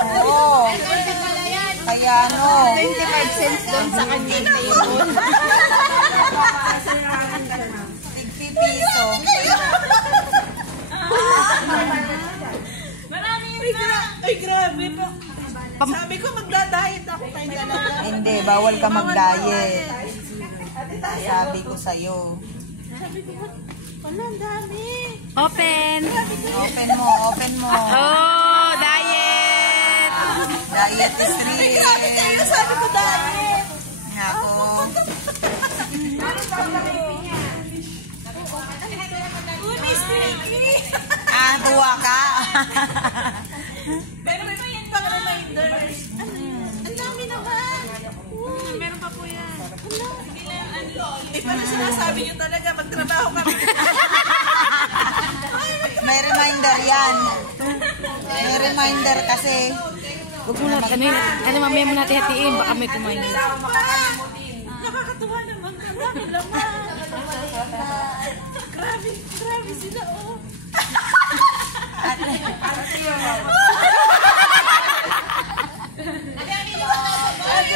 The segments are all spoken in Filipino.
Oo. Kaya ano. 25 cents doon sa kanyang table. 50 piso. Marami yun. Ay, grabe po. Sabi ko magda-diet ako. Hindi, bawal ka mag-diet. Sabi ko sa'yo. Sabi ko, wala, ang dami. Open. Open mo, open mo. Oh, diet. Diet is real. Ay, grabe kayo. Sabi ko diet. Ako. Miss Pinky. Ah, tuwa ka. Pero may yan pang reminder. Ang dami naman. Meron pa po yan. Eh, pero sinasabi nyo talaga, magtrabaho kami. May reminder yan. May reminder kasi. Huwag mo na, ano mamaya mo natin hatiin, baka may kumain. Nakakatuwa naman. Ang dami laman. Grabe, grabe sila, oh.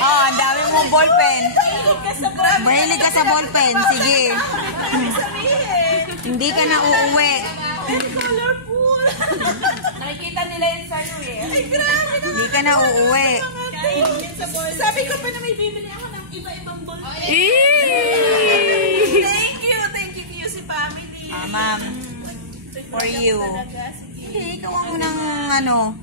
Oh, ang dami mong ballpen. Mahilig ka sa ballpen. Sige. Hindi ka na uuwi. Colorful. Nakikita nila yun sa'yo eh. Ay, grabe naman. Hindi ka na uuwi. Sabi ko pa na may bibili ako ng iba-ibang ballpen. Thank you, QC family. Ma'am, for you. Hindi, ikaw ang unang ano.